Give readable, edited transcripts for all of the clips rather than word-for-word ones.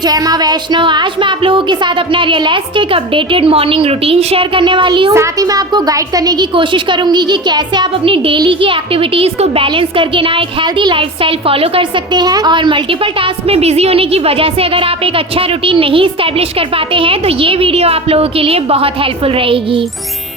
जय माँ वैष्णव। आज मैं आप लोगों के साथ अपना realistic updated morning routine share करने वाली हूँ। साथ ही मैं आपको गाइड करने की कोशिश करूंगी कि कैसे आप अपनी डेली की एक्टिविटीज को बैलेंस करके ना एक हेल्दी लाइफस्टाइल फॉलो कर सकते हैं। और मल्टीपल टास्क में बिजी होने की वजह से अगर आप एक अच्छा रूटीन नहीं स्टैब्लिश कर पाते हैं तो ये वीडियो आप लोगों के लिए बहुत हेल्पफुल रहेगी।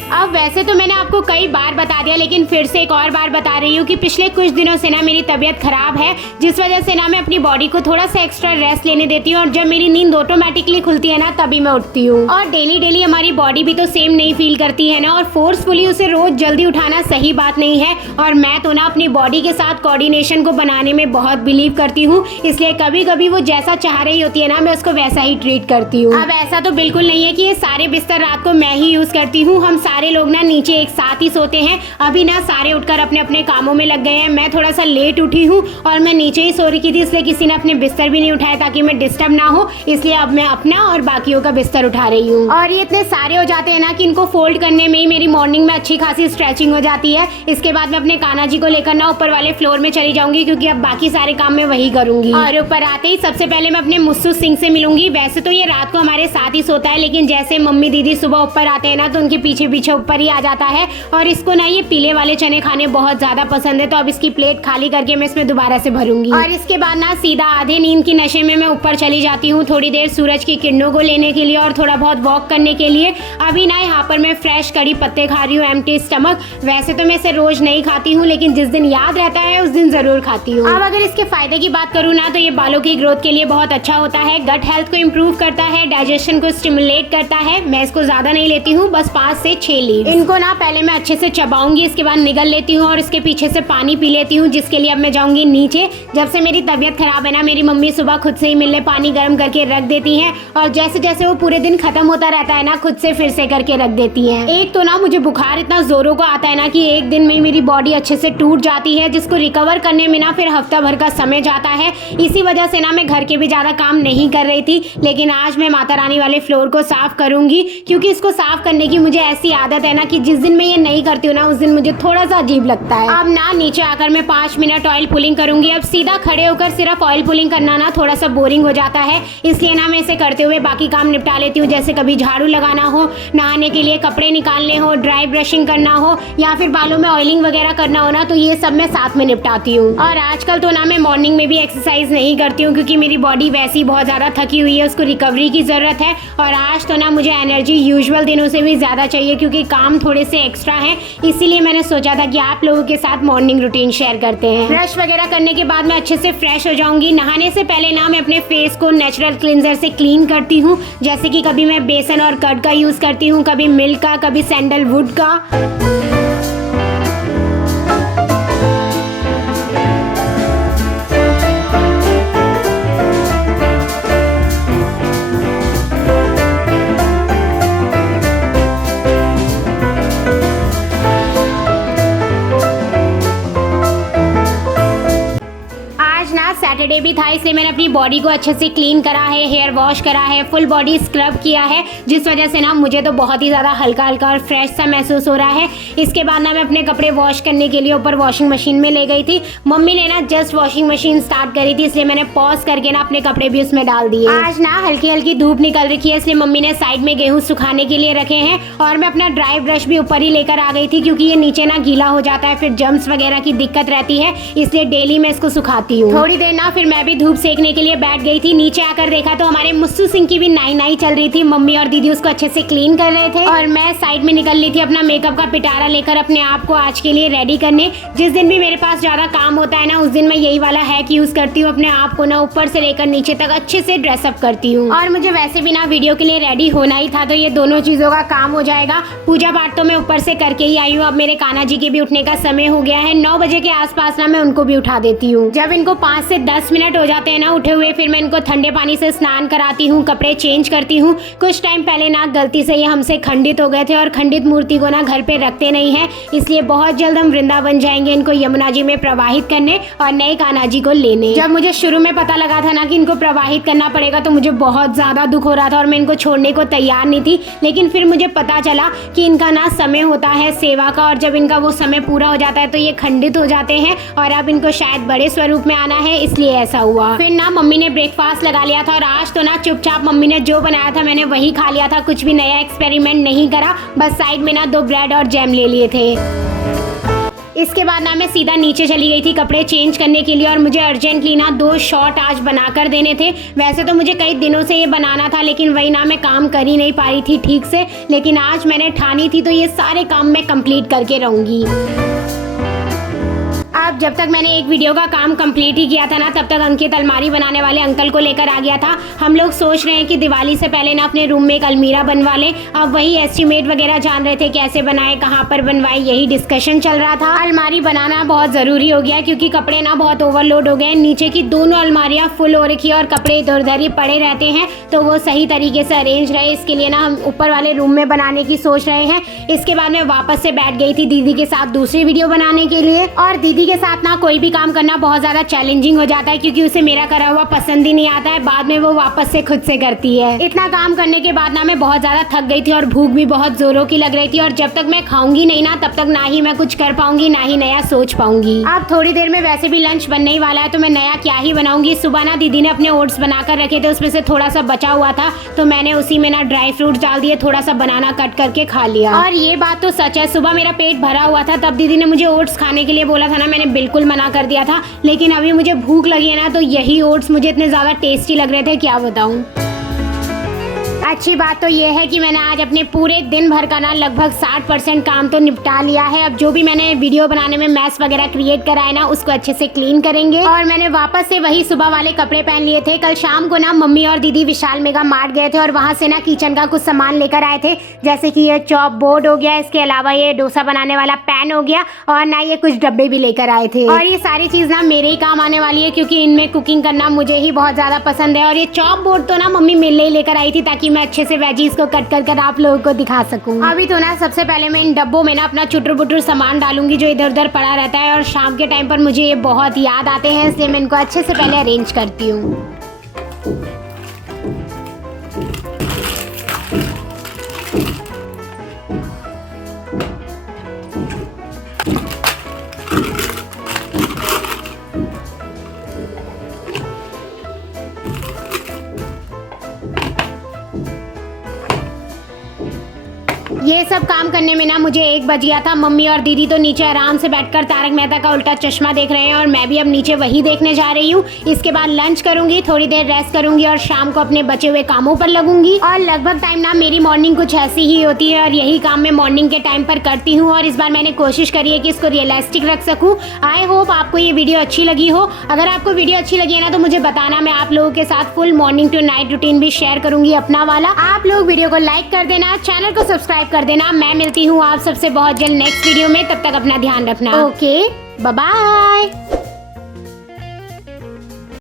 अब वैसे तो मैंने आपको कई बार बता दिया, लेकिन फिर से एक और बार बता रही हूँ कि पिछले कुछ दिनों से ना मेरी तबीयत खराब है, जिस वजह से ना मैं अपनी बॉडी को थोड़ा सा एक्स्ट्रा रेस्ट लेने देती हूँ। और जब मेरी नींद ऑटोमेटिकली खुलती है ना तभी मैं उठती हूँ। और डेली हमारी बॉडी भी तो सेम नहीं फील करती है ना, और फोर्सफुली उसे रोज जल्दी उठाना सही बात नहीं है। और मैं तो ना अपनी बॉडी के साथ कोऑर्डिनेशन को बनाने में बहुत बिलीव करती हूँ, इसलिए कभी कभी वो जैसा चाह रही होती है ना मैं उसको वैसा ही ट्रीट करती हूँ। अब ऐसा तो बिल्कुल नहीं है कि ये सारे बिस्तर रात को मैं ही यूज करती हूँ। हम सारे लोग ना नीचे एक साथ ही सोते हैं। अभी ना सारे उठकर अपने अपने कामों में लग गए हैं। मैं थोड़ा सा लेट उठी हूँ और मैं नीचे ही सो रही थी, इसलिए किसी ने अपने बिस्तर भी नहीं उठाया ताकि मैं डिस्टर्ब ना हो, इसलिए अब मैं अपना और बाकियों का बिस्तर उठा रही हूँ। और ये इतने सारे हो जाते हैं ना कि इनको फोल्ड करने में ही मेरी मॉर्निंग में अच्छी खासी स्ट्रेचिंग हो जाती है। इसके बाद मैं अपने कान्हा जी को लेकर ना ऊपर वाले फ्लोर में चली जाऊंगी, क्योंकि अब बाकी सारे काम मैं वही करूंगी। और ऊपर आते ही सबसे पहले मैं अपने मुस्सू सिंह से मिलूंगी। वैसे तो ये रात को हमारे साथ ही सोता है, लेकिन जैसे मम्मी दीदी सुबह ऊपर आते हैं ना तो उनके पीछे पीछे ऊपर ही आ जाता है। और इसको ना ये पीले वाले चने खाने बहुत ज्यादा पसंद है, तो अब इसकी प्लेट खाली करके मैं इसमें दोबारा से भरूंगी। और इसके बाद ना सीधा आधे नींद की नशे में मैं ऊपर चली जाती हूँ थोड़ी देर सूरज की किरणों को लेने के लिए और थोड़ा बहुत वॉक करने के लिए। अभी ना यहाँ पर मैं फ्रेश कड़ी पत्ते खा रही हूँ एम्प्टी स्टमक। वैसे तो मैं इसे रोज नहीं खाती हूँ, लेकिन जिस दिन याद रहता है उस दिन जरूर खाती हूँ। अब अगर इसके फायदे की बात करूँ ना तो ये बालों की ग्रोथ के लिए बहुत अच्छा होता है, गट हेल्थ को इम्प्रूव करता है, डाइजेशन को स्टिमुलेट करता है। मैं इसको ज्यादा नहीं लेती हूँ, बस 5 से 6 लीव। इनको ना पहले मैं अच्छे से चबाऊंगी, इसके बाद निगल लेती हूँ और इसके पीछे से पानी पी लेती हूँ, जिसके लिए अब मैं जाऊंगी नीचे। जब से मेरी तबीयत खराब है ना मेरी मम्मी सुबह खुद से ही मिलने पानी गर्म करके रख देती हैं, और जैसे जैसे वो पूरे दिन खत्म होता रहता है ना खुद से फिर से करके रख देती हैं। एक तो ना मुझे बुखार इतना जोरों को आता है ना कि एक दिन में मेरी बॉडी अच्छे से टूट जाती है, जिसको रिकवर करने में ना फिर हफ्ता भर का समय जाता है। इसी वजह से ना मैं घर के भी ज्यादा काम नहीं कर रही थी, लेकिन आज मैं माता रानी वाले फ्लोर को साफ करूंगी, क्योंकि इसको साफ करने की मुझे ऐसी आदत है ना कि जिस दिन मैं ये नहीं करती हूँ ना उस दिन मुझे थोड़ा सा अजीब लगता है। अब ना नीचे आकर मैं 5 मिनट ऑयल पुलिंग करूंगी। अब सीधा खड़े होकर सिर्फ ऑयल पुलिंग करना ना थोड़ा सा बोरिंग हो जाता है, इसलिए ना मैं इसे करते हुए बाकी काम निपटा लेती हूँ। जैसे कभी झाड़ू लगाना हो, नहाने के लिए कपड़े निकालने हो, ड्राई ब्रशिंग करना हो, या फिर बालों में ऑयलिंग वगैरह करना हो ना, तो ये सब मैं साथ में निपटाती हूँ। और आजकल तो ना मैं मॉर्निंग में भी एक्सरसाइज नहीं करती हूँ, क्योंकि मेरी बॉडी वैसे ही बहुत ज्यादा थकी हुई है, उसको रिकवरी की जरूरत है। और आज तो ना मुझे एनर्जी यूजुअल दिनों से भी ज्यादा चाहिए, क्योंकि काम थोड़े से एक्स्ट्रा है, इसीलिए मैंने सोचा था कि आप लोगों के साथ मॉर्निंग रूटीन शेयर करते हैं। ब्रश वगैरह करने के बाद मैं अच्छे से फ्रेश हो जाऊंगी। नहाने से पहले ना मैं अपने फेस को नेचुरल क्लींजर से क्लीन करती हूँ, जैसे कि कभी मैं बेसन और कर्ड का यूज करती हूँ, कभी मिल्क का, कभी सैंडलवुड का। सैटरडे भी था, इसलिए मैंने अपनी बॉडी को अच्छे से क्लीन करा है, हेयर वॉश करा है, फुल बॉडी स्क्रब किया है, जिस वजह से ना मुझे तो बहुत ही ज़्यादा हल्का हल्का और फ्रेश सा महसूस हो रहा है। इसके बाद ना मैं अपने कपड़े वॉश करने के लिए ऊपर वॉशिंग मशीन में ले गई थी। मम्मी ने ना जस्ट वॉशिंग मशीन स्टार्ट करी थी, इसलिए मैंने पॉज करके ना अपने कपड़े भी उसमें डाल दिए। आज ना हल्की हल्की धूप निकल रखी है, इसलिए मम्मी ने साइड में गेहूँ सुखाने के लिए रखे हैं, और मैं अपना ड्राई ब्रश भी ऊपर ही लेकर आ गई थी, क्योंकि ये नीचे ना गीला हो जाता है, फिर जम्स वगैरह की दिक्कत रहती है, इसलिए डेली मैं इसको सुखाती हूँ। थोड़ी देर ना फिर मैं भी धूप सेकने के लिए बैठ गई थी। नीचे आकर देखा तो हमारे मुस्सू सिंह की भी नाई नाई चल रही थी। मम्मी और दीदी उसको अच्छे से क्लीन कर रहे थे, और मैं साइड में निकल ली थी अपना मेकअप का पिटारा लेकर अपने आप को आज के लिए रेडी करने। जिस दिन भी मेरे पास ज्यादा काम होता है ना उस दिन मैं यही वाला हैक यूज करती हूँ, अपने आप को ना ऊपर से लेकर नीचे तक अच्छे से ड्रेसअप करती हूँ। और मुझे वैसे भी ना वीडियो के लिए रेडी होना ही था, तो ये दोनों चीजों का काम हो जाएगा। पूजा पाठ तो मैं ऊपर से करके ही आई हूँ। अब मेरे कान्हा जी के भी उठने का समय हो गया है, 9 बजे के आसपास ना मैं उनको भी उठा देती हूँ। जब इनको 5 से 10 मिनट हो जाते हैं ना उठे हुए, फिर मैं इनको ठंडे पानी से स्नान कराती हूँ, कपड़े चेंज करती हूँ। कुछ टाइम पहले ना गलती से ये हमसे खंडित हो गए थे, और खंडित मूर्ति को ना घर पे रखते नहीं है, इसलिए बहुत जल्द हम वृंदावन जाएंगे इनको यमुना जी में प्रवाहित करने और नए कान्हा जी को लेने। जब मुझे शुरू में पता लगा था ना कि इनको प्रवाहित करना पड़ेगा तो मुझे बहुत ज्यादा दुख हो रहा था, और मैं इनको छोड़ने को तैयार नहीं थी। लेकिन फिर मुझे पता चला कि इनका ना समय होता है सेवा का, और जब इनका वो समय पूरा हो जाता है तो ये खंडित हो जाते हैं, और अब इनको शायद बड़े स्वरूप में आना है, इसलिए ऐसा हुआ। फिर ना मम्मी ने ब्रेकफास्ट लगा लिया था और आज तो ना चुपचाप मम्मी ने जो बनाया था मैंने वही खा लिया था। कुछ भी नया एक्सपेरिमेंट नहीं करा, बस साइड में ना 2 ब्रेड और जैम ले लिए थे। इसके बाद ना मैं सीधा नीचे चली गई थी कपड़े चेंज करने के लिए और मुझे अर्जेंटली ना 2 शॉट आज बनाकर देने थे। वैसे तो मुझे कई दिनों से ये बनाना था, लेकिन वही ना मैं काम कर ही नहीं पा रही थी ठीक से, लेकिन आज मैंने ठानी थी तो ये सारे काम मैं कंप्लीट करके रहूंगी। अब जब तक मैंने एक वीडियो का काम कंप्लीट ही किया था ना, तब तक अंकित अलमारी बनाने वाले अंकल को लेकर आ गया था। हम लोग सोच रहे हैं कि दिवाली से पहले ना अपने रूम में एक अलमीरा बनवा लें। अब वही एस्टिमेट वगैरह जान रहे थे, कैसे बनाए, कहाँ पर बनवाए, यही डिस्कशन चल रहा था। अलमारी बनाना बहुत जरूरी हो गया क्योंकि कपड़े ना बहुत ओवरलोड हो गए। नीचे की दोनों अलमारियां फुल हो रखी है और कपड़े इधर उधर ही पड़े रहते हैं, तो वो सही तरीके से अरेंज रहे, इसके लिए ना हम ऊपर वाले रूम में बनाने की सोच रहे हैं। इसके बाद मैं वापस से बैठ गई थी दीदी के साथ दूसरी वीडियो बनाने के लिए। और दीदी के साथ ना कोई भी काम करना बहुत ज्यादा चैलेंजिंग हो जाता है क्योंकि उसे मेरा करा हुआ पसंद ही नहीं आता है। बाद में वो वापस से खुद से करती है। इतना काम करने के बाद ना मैं बहुत ज्यादा थक गई थी और भूख भी बहुत जोरों की लग रही थी, और जब तक मैं खाऊंगी नहीं ना तब तक ना ही मैं कुछ कर पाऊंगी ना ही नया सोच पाऊंगी। अब थोड़ी देर में वैसे भी लंच बनने ही वाला है, तो मैं नया क्या ही बनाऊंगी। सुबह ना दीदी ने अपने ओट्स बनाकर रखे थे, उसमें से थोड़ा सा बचा हुआ था, तो मैंने उसी में ना ड्राई फ्रूट्स डाल दिए, थोड़ा सा बनाना कट करके खा लिया। और ये बात तो सच है, सुबह मेरा पेट भरा हुआ था, तब दीदी ने मुझे ओट्स खाने के लिए बोला था ना, मैंने बिल्कुल मना कर दिया था। लेकिन अभी मुझे भूख लगी है ना, तो यही ओट्स मुझे इतने ज्यादा टेस्टी लग रहे थे, क्या बताऊं। अच्छी बात तो ये है कि मैंने आज अपने पूरे दिन भर का ना लगभग 60% काम तो निपटा लिया है। अब जो भी मैंने वीडियो बनाने में मैस वगैरह क्रिएट करा है ना, उसको अच्छे से क्लीन करेंगे। और मैंने वापस से वही सुबह वाले कपड़े पहन लिए थे। कल शाम को ना मम्मी और दीदी विशाल मेगा मार्ट गए थे और वहाँ से ना किचन का कुछ सामान लेकर आए थे, जैसे कि ये चॉप बोर्ड हो गया, इसके अलावा ये डोसा बनाने वाला पैन हो गया, और ना ये कुछ डब्बे भी लेकर आए थे। और ये सारी चीज ना मेरे ही काम आने वाली है क्योंकि इनमें कुकिंग करना मुझे ही बहुत ज्यादा पसंद है। और ये चॉप बोर्ड तो ना मम्मी मेरे लिए लेकर आई थी ताकि मैं अच्छे से वेजीज को कट कर आप लोगों को दिखा सकूं। अभी तो ना सबसे पहले मैं इन डब्बों में ना अपना चुटर बुटर सामान डालूंगी जो इधर उधर पड़ा रहता है, और शाम के टाइम पर मुझे ये बहुत याद आते हैं, इसलिए मैं इनको अच्छे से पहले अरेंज करती हूँ। ये सब काम करने में ना मुझे 1 बज गया था। मम्मी और दीदी तो नीचे आराम से बैठकर तारक मेहता का उल्टा चश्मा देख रहे हैं और मैं भी अब नीचे वही देखने जा रही हूँ। इसके बाद लंच करूंगी, थोड़ी देर रेस्ट करूंगी और शाम को अपने बचे हुए कामों पर लगूंगी। और लगभग टाइम ना मेरी मॉर्निंग कुछ ऐसी ही होती है और यही काम मैं मॉर्निंग के टाइम पर करती हूँ। और इस बार मैंने कोशिश करी है कि इसको रियलिस्टिक रख सकूँ। आई होप आपको ये वीडियो अच्छी लगी हो। अगर आपको वीडियो अच्छी लगी है ना तो मुझे बताना, मैं आप लोगों के साथ full morning to night routine भी शेयर करूंगी अपना वाला। आप लोग वीडियो को लाइक कर देना, चैनल को सब्सक्राइब कर देना। मैं मिलती हूँ आप सबसे बहुत जल्द नेक्स्ट वीडियो में, तब तक अपना ध्यान रखना। Okay, bye bye.